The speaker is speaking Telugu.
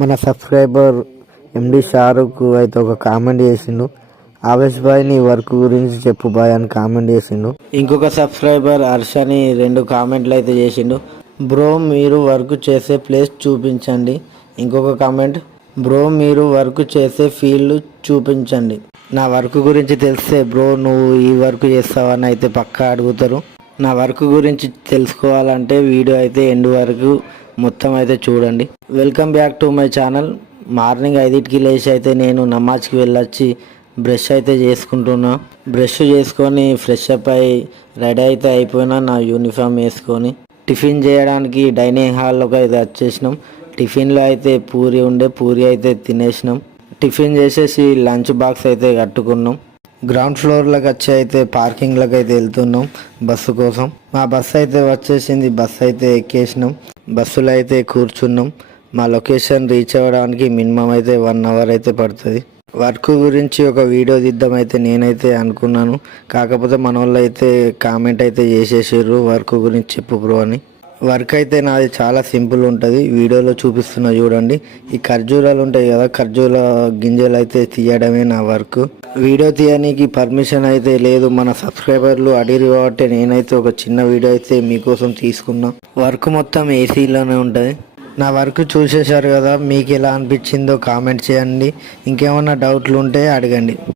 మన సబ్స్క్రైబర్ ఎండి షారుఖ్ అయితే ఒక కామెంట్ చేసిండు. ఆవేష్ బాయ్ నీ వర్క్ గురించి చెప్పు బాయ్ అని కామెంట్ చేసిండు. ఇంకొక సబ్స్క్రైబర్ హర్షని 2 కామెంట్లు అయితే చేసిండు. బ్రో మీరు వర్క్ చేసే ప్లేస్ చూపించండి. ఇంకొక కామెంట్, బ్రో మీరు వర్క్ చేసే ఫీల్డ్ చూపించండి. నా వర్క్ గురించి తెలిస్తే బ్రో నువ్వు ఈ వర్క్ చేస్తావని అయితే పక్కా అడుగుతారు. నా వర్క్ గురించి తెలుసుకోవాలంటే వీడియో అయితే ఎండ్ వరకు మొత్తం అయితే చూడండి. Welcome back to my channel. Morning 5కి లేచి అయితే నేను నమాజ్కి వెళ్ళొచ్చి బ్రష్ అయితే చేసుకుంటున్నా. బ్రష్ చేసుకొని ఫ్రెష్ అప్ అయి రెడీ అయితే అయిపోయినా. నా యూనిఫామ్ వేసుకొని టిఫిన్ చేయడానికి డైనింగ్ హాల్లోకి అయితే వచ్చేసినాం. టిఫిన్లో అయితే పూరి అయితే తినేసినాం. టిఫిన్ చేసేసి లంచ్ బాక్స్ అయితే కట్టుకున్నాం. గ్రౌండ్ ఫ్లోర్లోకి వచ్చి అయితే పార్కింగ్లోకి అయితే వెళ్తున్నాం బస్సు కోసం. మా బస్సు అయితే వచ్చేసింది. బస్సు అయితే ఎక్కేసినాం. బస్సులో అయితే కూర్చున్నాం. మా లొకేషన్ రీచ్ అవ్వడానికి మినిమం అయితే 1 అవర్ అయితే పడుతుంది. వర్క్ గురించి ఒక వీడియో తీద్దామైతే నేనైతే అనుకున్నాను. కాకపోతే మన వాళ్ళు అయితే కామెంట్ అయితే చేసేసారు వర్క్ గురించి చెప్పు బ్రో అని. వర్క్ అయితే నాది చాలా సింపుల్ ఉంటుంది. వీడియోలో చూపిస్తున్నా చూడండి. ఈ ఖర్జూరాలు ఉంటాయి కదా, ఖర్జూర గింజలు అయితే తీయడమే నా వర్క్. వీడియో తీయడానికి పర్మిషన్ అయితే లేదు. మన సబ్స్క్రైబర్లు అడిగారు కాబట్టి నేనైతే ఒక చిన్న వీడియో అయితే మీకోసం తీసుకున్నా. వర్క్ మొత్తం ఏసీలోనే ఉంటుంది. నా వర్క్ చూసేశారు కదా, మీకు ఎలా అనిపించిందో కామెంట్ చేయండి. ఇంకేమన్నా డౌట్లు ఉంటే అడగండి.